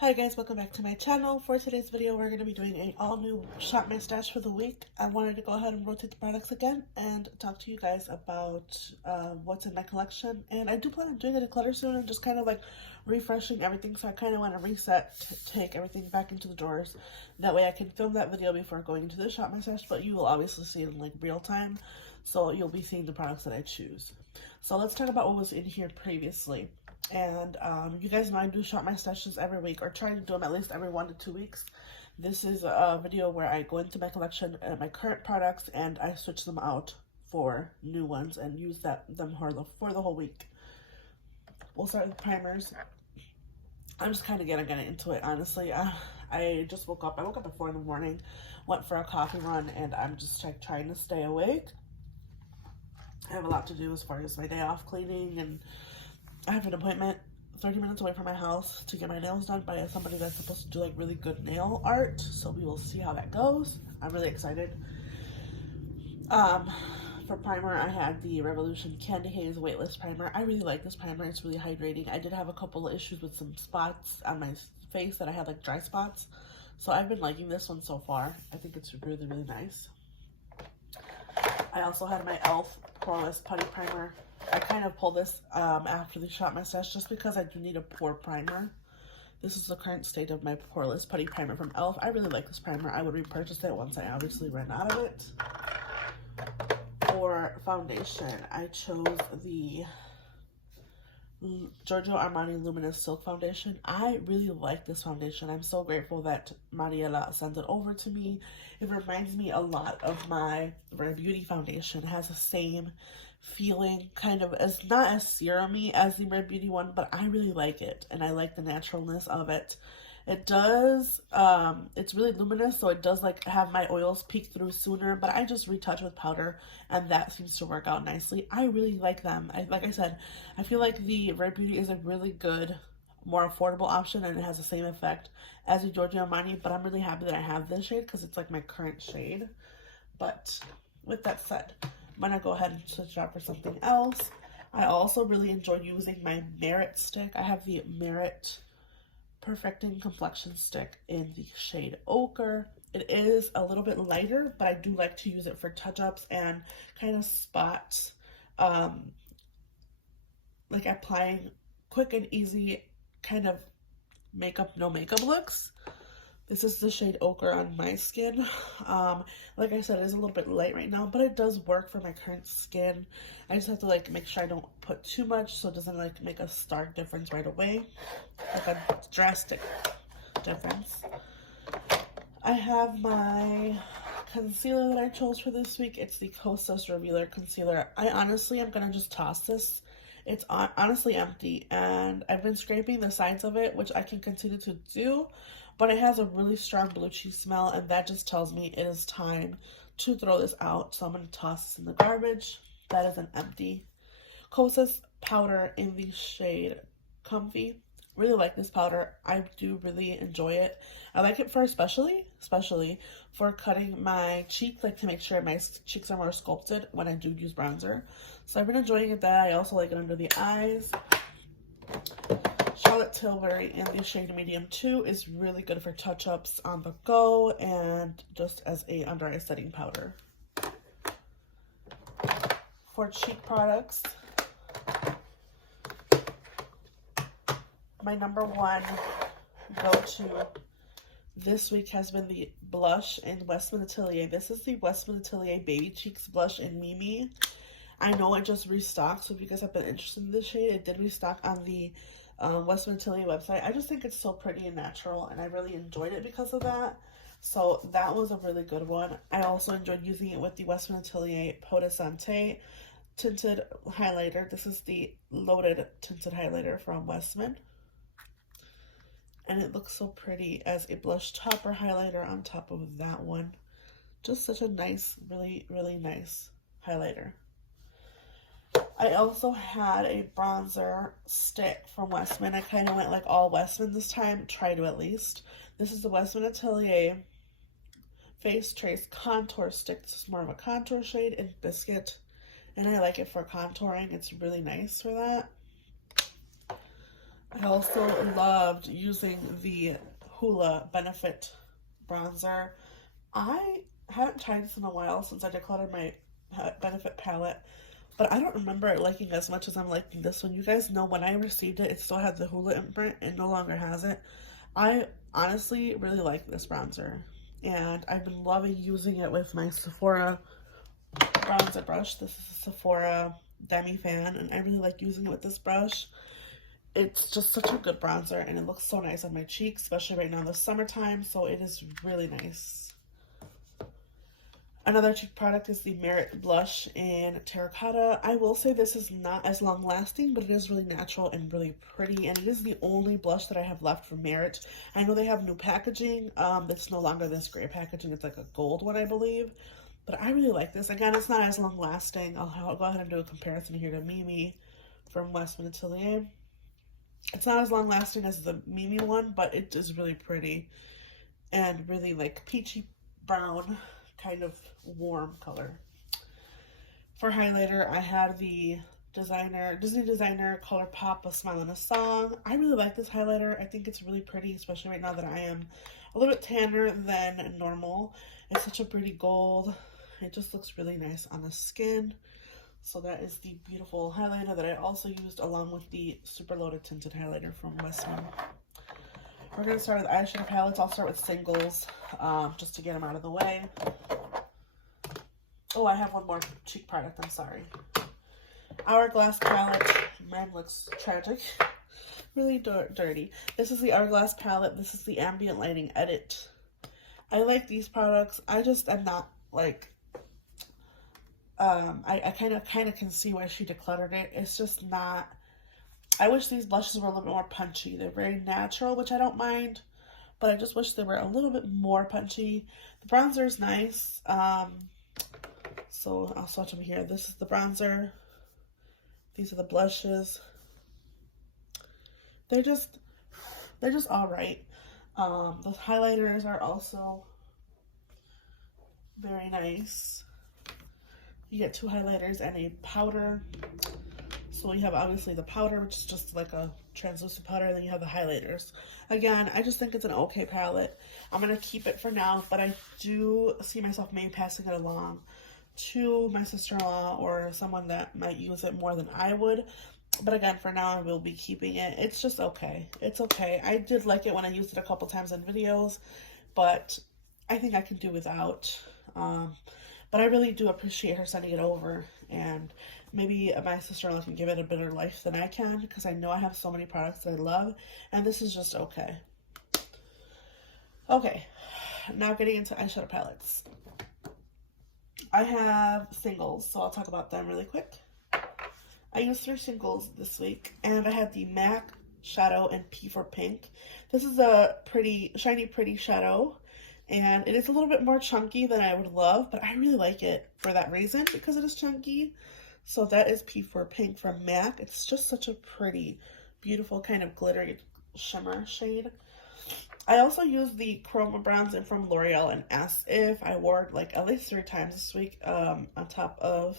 Hi guys, welcome back to my channel. For today's video, we're going to be doing an all-new Shop My Stash for the week. I wanted to go ahead and rotate the products again and talk to you guys about what's in my collection. And I do plan on doing a declutter soon and just kind of like refreshing everything. So I kind of want to reset, take everything back into the drawers. That way I can film that video before going into the Shop My Stash, but you will obviously see it in like real time. So you'll be seeing the products that I choose. So let's talk about what was in here previously. And you guys know I do shop my stashes every week, or try to do them at least every 1 to 2 weeks. This is a video where I go into my collection and my current products and I switch them out for new ones and use them for the whole week. We'll start with primers. I'm just kind of getting into it, honestly. I just woke up. I woke up at 4 in the morning, went for a coffee run, and I'm just trying to stay awake. I have a lot to do as far as my day off cleaning, and I have an appointment 30 minutes away from my house to get my nails done by somebody that's supposed to do like really good nail art. So we will see how that goes. I'm really excited. For primer, I had the Revolution Candy Haze Weightless Primer. I really like this primer. It's really hydrating. I did have a couple of issues with some spots on my face that I had like dry spots. So I've been liking this one so far. I think it's really, really nice. I also had my e.l.f. Poreless Putty Primer. I kind of pulled this after the Shop My Stash just because I do need a pore primer. This is the current state of my Poreless Putty Primer from e.l.f. I really like this primer. I would repurchase it once I obviously ran out of it. For foundation, I chose the Giorgio Armani Luminous Silk Foundation. I really like this foundation. I'm so grateful that Mariela sent it over to me. It reminds me a lot of my Rare Beauty foundation. It has the same feeling, kind of as not as serum-y as the Rare Beauty one, but I really like it, and I like the naturalness of it. It does, it's really luminous, so it does like have my oils peek through sooner, but I just retouch with powder, and that seems to work out nicely. I really like them. Like I said, I feel like the Rare Beauty is a really good, more affordable option, and it has the same effect as the Giorgio Armani, but I'm really happy that I have this shade because it's like my current shade. But with that said, I'm gonna go ahead and switch it out for something else. I also really enjoy using my Merit stick. I have the Merit Perfecting Complexion Stick in the shade Ochre. It is a little bit lighter, but I do like to use it for touch-ups and kind of spots, like applying quick and easy kind of makeup, no makeup looks. This is the shade Ochre on my skin. Like I said, it is a little bit light right now, but it does work for my current skin. I just have to like make sure I don't put too much so it doesn't like make a stark difference right away. Like a drastic difference. I have my concealer that I chose for this week. It's the Kosas Revealer Concealer. I honestly am gonna just toss this. It's honestly empty, and I've been scraping the sides of it, which I can continue to do, but it has a really strong blue cheese smell, and that just tells me it is time to throw this out. So I'm going to toss this in the garbage. That is an empty Kosas powder in the shade Comfy. Really like this powder. I do really enjoy it. I like it for especially for cutting my cheeks, like to make sure my cheeks are more sculpted when I do use bronzer. So I've been enjoying it. That I also like it under the eyes. Charlotte Tilbury in the shade Medium 2 is really good for touch-ups on the go and just as a under eye setting powder. For cheek products, my number one go-to this week has been the blush in Westman Atelier. This is the Westman Atelier Baby Cheeks Blush in Mimi. I know it just restocked, so if you guys have been interested in this shade, it did restock on the Westman Atelier website. I just think it's so pretty and natural, and I really enjoyed it because of that. So that was a really good one. I also enjoyed using it with the Westman Atelier Peau de Santé tinted highlighter. This is the loaded tinted highlighter from Westman. And it looks so pretty as a blush topper highlighter on top of that one. Just such a nice, really, really nice highlighter. I also had a bronzer stick from Westman. I kind of went like all Westman this time. Try to at least. This is the Westman Atelier Face Trace Contour Stick. This is more of a contour shade in Biscuit. And I like it for contouring. It's really nice for that. I also loved using the Hoola Benefit bronzer. I haven't tried this in a while since I decluttered my Benefit palette, but I don't remember it liking as much as I'm liking this one. You guys know when I received it, it still had the Hoola imprint and no longer has it. I honestly really like this bronzer, and I've been loving using it with my Sephora bronzer brush. This is a Sephora Demi Fan, and I really like using it with this brush. It's just such a good bronzer, and it looks so nice on my cheeks, especially right now in the summertime, so it is really nice. Another cheek product is the Merit Blush in Terracotta. I will say this is not as long lasting, but it is really natural and really pretty, and it is the only blush that I have left from Merit. I know they have new packaging. It's no longer this gray packaging. It's like a gold one, I believe. But I really like this. Again, it's not as long lasting. I'll go ahead and do a comparison here to Mimi from Westman Atelier. It's not as long lasting as the Mimi one, but it is really pretty and really like peachy brown, kind of warm color. For highlighter, I had the Disney Designer ColourPop A Smile and a Song. I really like this highlighter. I think it's really pretty, especially right now that I am a little bit tanner than normal. It's such a pretty gold. It just looks really nice on the skin. So that is the beautiful highlighter that I also used along with the Super Loaded Tinted Highlighter from Westman. We're going to start with eyeshadow palettes. I'll start with singles just to get them out of the way. Oh, I have one more cheek product. I'm sorry. Hourglass palette. Mine looks tragic. Really dirty. This is the Hourglass palette. This is the Ambient Lighting Edit. I like these products. I just am not like... I kind of can see why she decluttered it. It's just not... I wish these blushes were a little bit more punchy. They're very natural, which I don't mind, but I just wish they were a little bit more punchy. The bronzer is nice. So I'll swatch them here. This is the bronzer. These are the blushes. They're just all right. The highlighters are also very nice. You get two highlighters and a powder. So you have obviously the powder, which is just like a translucent powder, and then you have the highlighters. Again, I just think it's an okay palette. I'm going to keep it for now, but I do see myself maybe passing it along to my sister-in-law or someone that might use it more than I would. But again, for now, I will be keeping it. It's just okay. It's okay. I did like it when I used it a couple times in videos, but I think I can do without. But I really do appreciate her sending it over, and maybe my sister-in-law can give it a better life than I can, because I know I have so many products that I love, and this is just okay. Okay, now getting into eyeshadow palettes. I have singles, so I'll talk about them really quick. I used 3 singles this week, and I had the MAC Shadow in P4 Pink. This is a pretty, shiny, pretty shadow, and it is a little bit more chunky than I would love, but I really like it for that reason, because it is chunky. So that is P4 Pink from MAC. It's just such a pretty, beautiful kind of glittery shimmer shade. I also used the Chroma Bronze from L'Oreal and As If. I wore it like at least 3 times this week on top of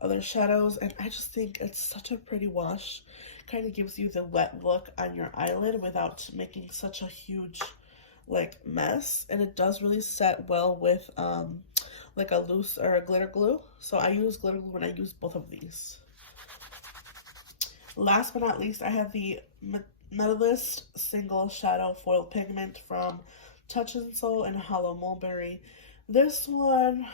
other shadows, and I just think it's such a pretty wash. Kind of gives you the wet look on your eyelid without making such a huge like mess, and it does really set well with like a loose or a glitter glue. So I use glitter glue when I use both of these. Last but not least, I have the Metalist Single Shadow Foil Pigment from Touch and Soul and Hollow Mulberry. This one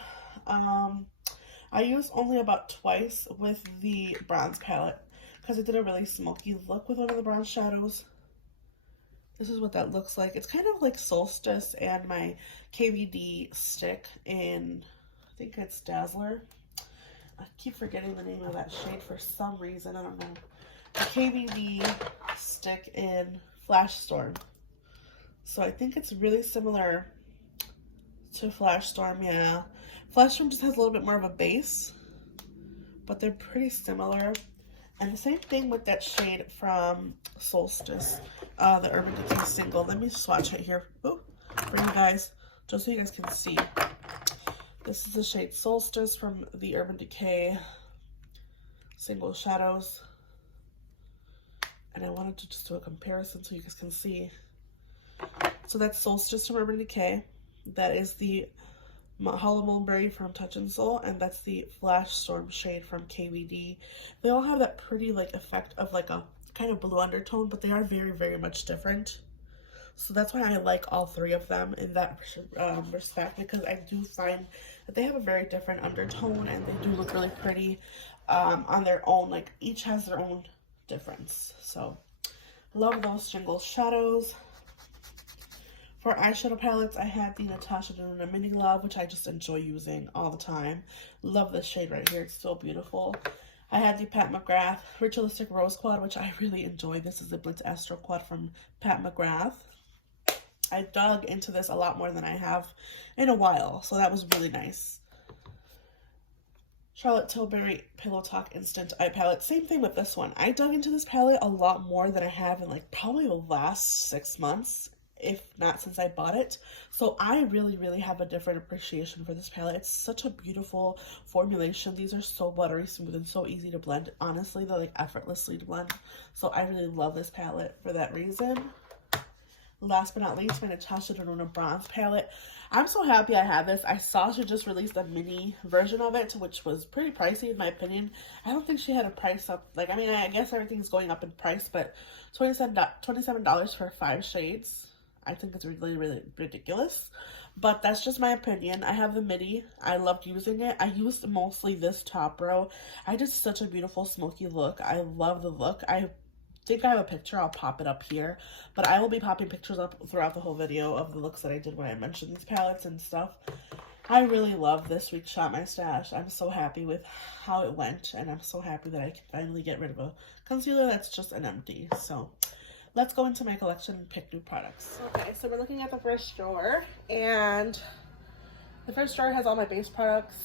I used only about twice with the bronze palette, because it did a really smoky look with one of the bronze shadows. This is what that looks like. It's kind of like Solstice and my KVD stick in, I think it's Dazzler. I keep forgetting the name of that shade for some reason. I don't know. The KVD stick in Flash Storm. So I think it's really similar to Flash Storm, yeah. Flash Storm just has a little bit more of a base, but they're pretty similar. And the same thing with that shade from Solstice, the Urban Decay single. Let me swatch it here for you guys, just so you guys can see. This is the shade Solstice from the Urban Decay Single Shadows. and I wanted to just do a comparison so you guys can see. So that's Solstice from Urban Decay. That is the Hollow Mulberry from Touch in Sol, and that's the Flash Storm shade from KVD. They all have that pretty like effect of like a kind of blue undertone, but they are very, very much different. So that's why I like all three of them in that respect, because I do find that they have a very different undertone and they do look really pretty on their own. Like each has their own difference. So love those Jingle Shadows. For eyeshadow palettes, I had the Natasha Denona Mini Love, which I just enjoy using all the time. Love this shade right here. It's so beautiful. I had the Pat McGrath Ritualistic Rose Quad, which I really enjoy. This is the Blitz Astro Quad from Pat McGrath. I dug into this a lot more than I have in a while, so that was really nice. Charlotte Tilbury Pillow Talk Instant Eye Palette. Same thing with this one. I dug into this palette a lot more than I have in like probably the last 6 months, if not since I bought it. So I really, really have a different appreciation for this palette. It's such a beautiful formulation. These are so buttery smooth and so easy to blend. Honestly, they're like effortlessly to blend. So I really love this palette for that reason. Last but not least, my Natasha Denona Bronze palette. I'm so happy I have this. I saw she just released a mini version of it, which was pretty pricey in my opinion. I don't think she had a price up. Like, I mean, I guess everything's going up in price, but $27 for 5 shades. I think it's really, really ridiculous. But that's just my opinion. I have the midi. I loved using it. I used mostly this top row. I did such a beautiful smoky look. I love the look. I think I have a picture. I'll pop it up here, but I will be popping pictures up throughout the whole video of the looks that I did when I mentioned these palettes and stuff. I really love this week's Shop My Stash. I'm so happy with how it went, and I'm so happy that I can finally get rid of a concealer that's just an empty. So let's go into my collection and pick new products. Okay, so we're looking at the first drawer, and the first drawer has all my base products.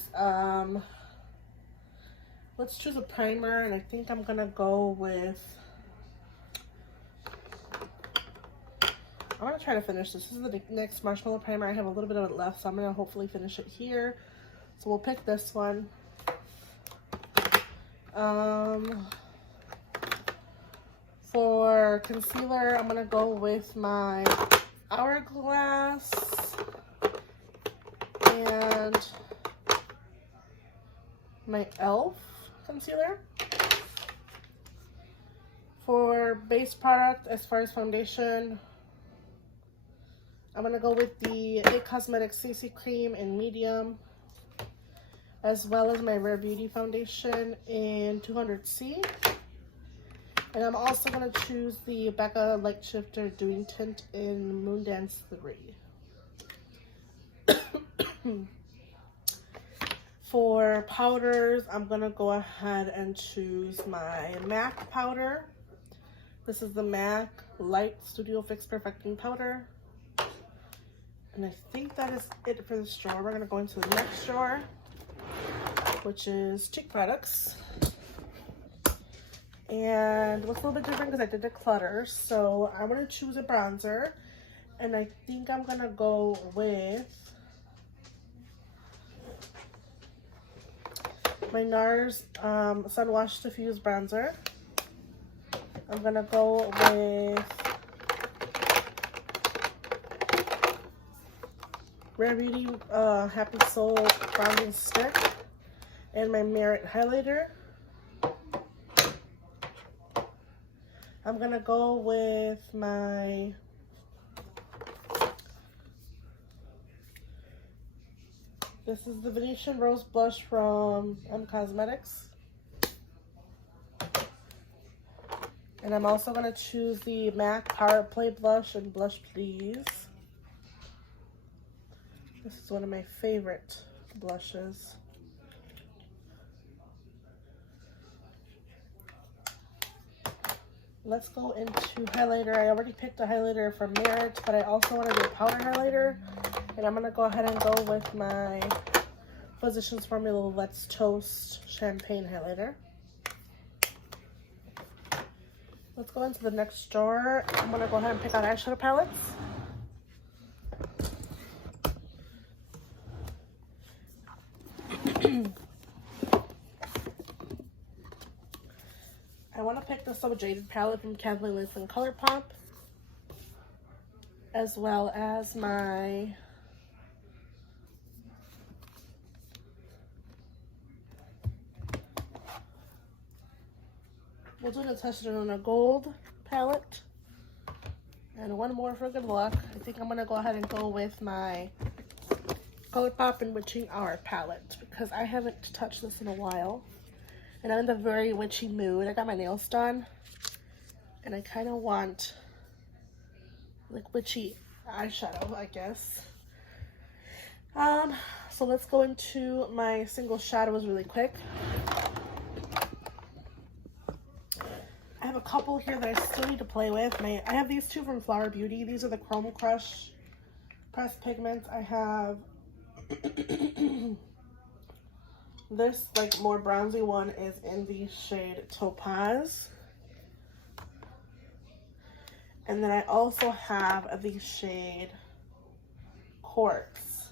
Let's choose a primer, and I think I'm gonna go with, I'm going to try to finish this. This is the NYX Marshmallow Primer. I have a little bit of it left, so I'm going to hopefully finish it here. So we'll pick this one. For concealer, I'm going to go with my Hourglass and my e.l.f. concealer. For base product, as far as foundation, I'm going to go with the IT Cosmetics CC Cream in medium, as well as my Rare Beauty foundation in 200C. And I'm also going to choose the Becca Light Shifter Dewy Tint in Moondance 3. For powders, I'm going to go ahead and choose my MAC powder. This is the MAC Light Studio Fix Perfecting Powder. And I think that is it for this drawer. We're going to go into the next drawer, which is cheek products. And what's a little bit different because I did declutter. So I'm going to choose a bronzer. And I think I'm going to go with my NARS Sun Wash Diffuse Bronzer. I'm going to go with Rare Beauty Happy Soul Bronzing Stick and my Merit Highlighter. I'm gonna go with my this is the Venetian Rose Blush from Cosmetics. And I'm also gonna choose the MAC Power Play Blush and Blush Please. This is one of my favorite blushes. Let's go into highlighter. I already picked a highlighter from Merit, but I also want to do a powder highlighter. And I'm going to go ahead and go with my Physicians Formula Let's Toast Champagne Highlighter. Let's go into the next drawer. I'm going to go ahead and pick out eyeshadow palettes. I want to picked the So Jaded palette from Kathleen Linston ColourPop, as well as my we'll do Natasha Denona Gold palette. And one more for good luck. I think I'm going to go ahead and go with my ColourPop and Witching Hour palette, because I haven't touched this in a while. And I'm in the very witchy mood. I got my nails done. And I kind of want like witchy eyeshadow, I guess. So let's go into my single shadows really quick. I have a couple here that I still need to play with. I have these two from Flower Beauty. These are the Chrome Crush pressed pigments. I have this like more bronzy one is in the shade Topaz. And then I also have the shade Quartz,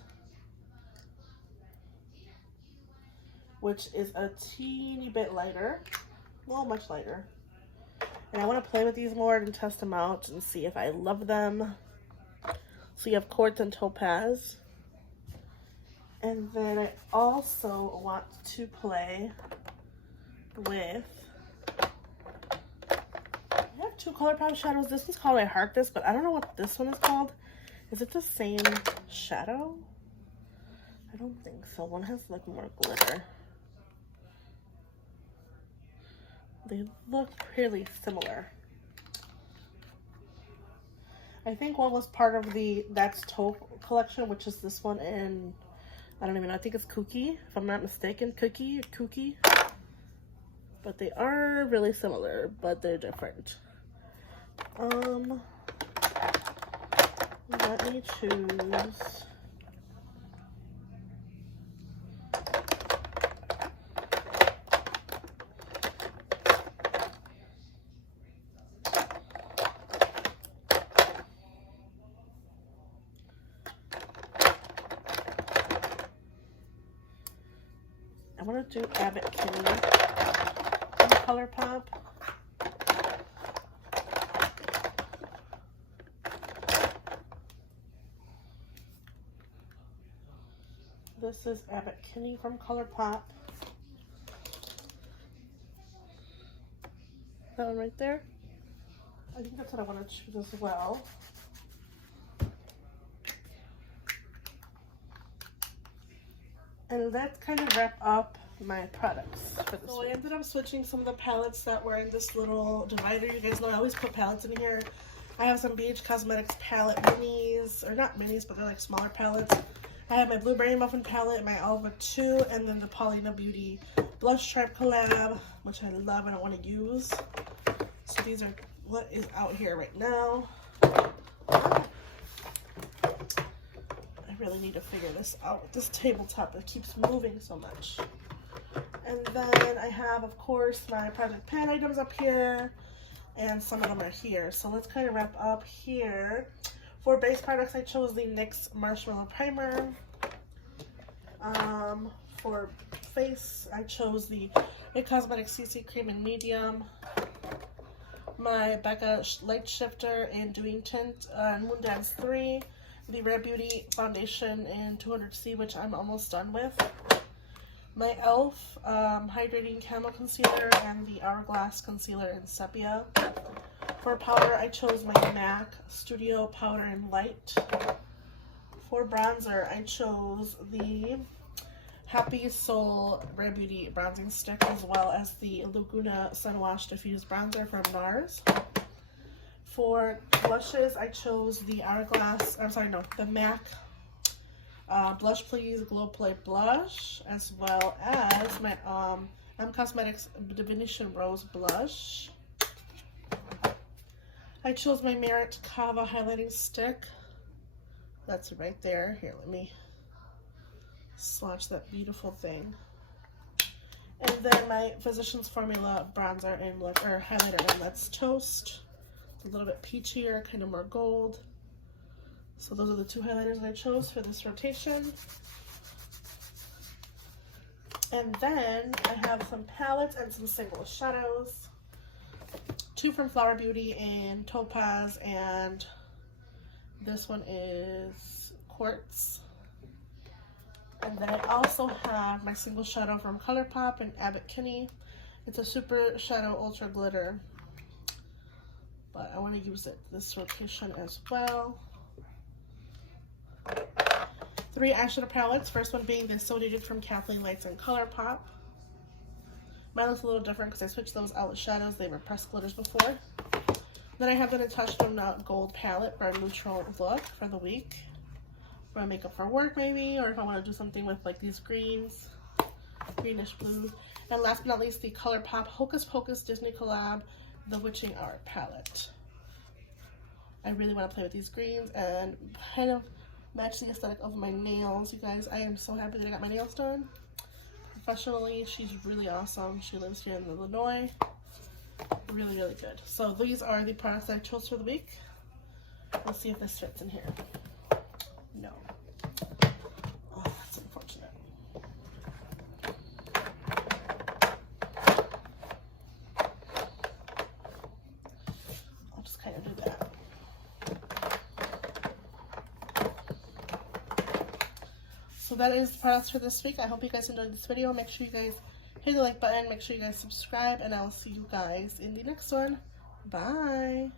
which is a teeny bit lighter, well, much lighter. And I want to play with these more and test them out and see if I love them. So you have Quartz and Topaz. And then I also want to play with, I have two ColourPop shadows. This one's called I Heart This, but I don't know what this one is called. Is it the same shadow? I don't think so. One has like more glitter. They look really similar. I think one was part of the That's Taupe collection, which is this one in, I don't even know, I think it's Kooky, if I'm not mistaken. Kooky. But they are really similar, but they're different. Let me choose. I want to do Abbott Kinney from ColourPop. This is Abbott Kinney from ColourPop. That one right there. I think that's what I want to choose as well. And let's kind of wrap up my products for this week. I ended up switching some of the palettes that were in this little divider. You guys know I always put palettes in here. I have some BH Cosmetics palette minis, or not minis, but they're like smaller palettes. I have my Blueberry Muffin palette, my Alva 2, and then the Paulina Beauty Blush Stripe collab, which I love and I want to use. So these are what is out here right now. I really need to figure this out with this tabletop that keeps moving so much. And then I have, of course, my Project Pan items up here, and some of them are here. So let's kind of wrap up here. For base products, I chose the NYX Marshmallow Primer. For face, I chose the IT Cosmetics CC Cream in Medium. My Becca Light Shifter in Doing Tint Moondance 3. The Rare Beauty Foundation in 200C, which I'm almost done with. My e.l.f. Hydrating Camo Concealer and the Hourglass Concealer in Sepia. For powder, I chose my MAC Studio Powder in Light. For bronzer, I chose the Happy Soul Rare Beauty Bronzing Stick, as well as the Laguna Sun Wash Diffused Bronzer from NARS. For blushes, I chose the the MAC Blush Please Glow Play Blush, as well as my M Cosmetics Divination Rose Blush. I chose my Merit Kava Highlighting Stick. That's right there. Here, let me swatch that beautiful thing. And then my Physicians Formula Bronzer and Highlighter in Let's Toast. It's a little bit peachier, kind of more gold. So those are the two highlighters I chose for this rotation. And then I have some palettes and some single shadows. two from Flower Beauty in Topaz, and this one is Quartz. And then I also have my single shadow from ColourPop in Abbott Kinney. It's a Super Shadow Ultra Glitter, but I want to use it this rotation as well. 3 eyeshadow palettes. First one being the So Needed from Kathleen Lights and ColourPop. Mine looks a little different because I switched those out with shadows. They were pressed glitters before. Then I have the Natasha Denona Gold palette for a neutral look for the week. For my makeup for work maybe, or if I want to do something with like these greens, greenish blue. And last but not least, the ColourPop Hocus Pocus Disney collab, the Witching Hour palette. I really want to play with these greens and kind of match the aesthetic of my nails. You guys, I am so happy that I got my nails done professionally. She's really awesome. She lives here in Illinois. Really, really good. So these are the products that I chose for the week. Let's see if this fits in here. No. Oh, that's unfortunate. I'll just kind of do that. So that is the products for this week. I hope you guys enjoyed this video. Make sure you guys hit the like button. Make sure you guys subscribe, and I'll see you guys in the next one. Bye.